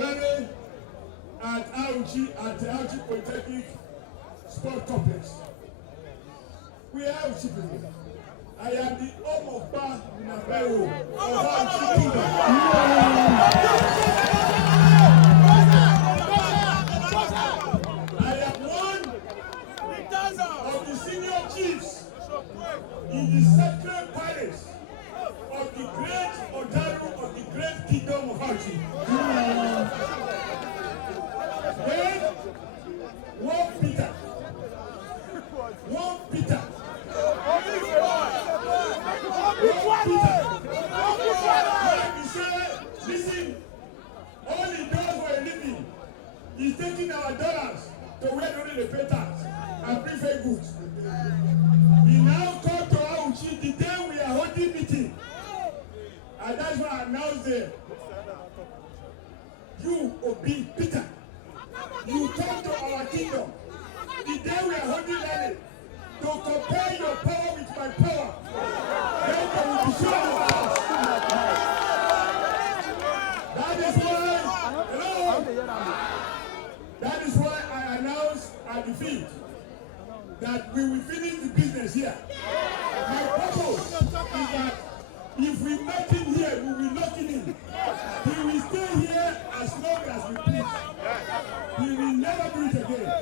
running at Auchi, at the Auchi Polytechnic Sport Complex. We are Auchi people. I am the Omokpa Nabeo of Auchi Kingdom. I am one of the senior chiefs in the sacred palace of the great Odaru of the great kingdom of Auchi. Then, one Peter. He said, listen, all he does for a living is taking our dollars to where only the pay tax and prefer goods. He now come to Auchi the day we are holding meeting. And that's why I announced there. You, Obi Peter, you come to our kingdom the day we are holding rally to compare your power with my power. Then there will be sure of us. That is why I announced at the field that we will finish the business here. My purpose is that if we make him here, we will lock him in. He will stay here as long as we please. He will never do it again.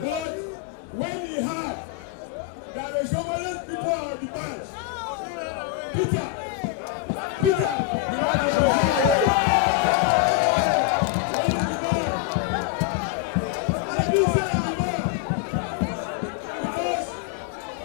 But when he heard that the Oshiomole people are on the bench, Peter,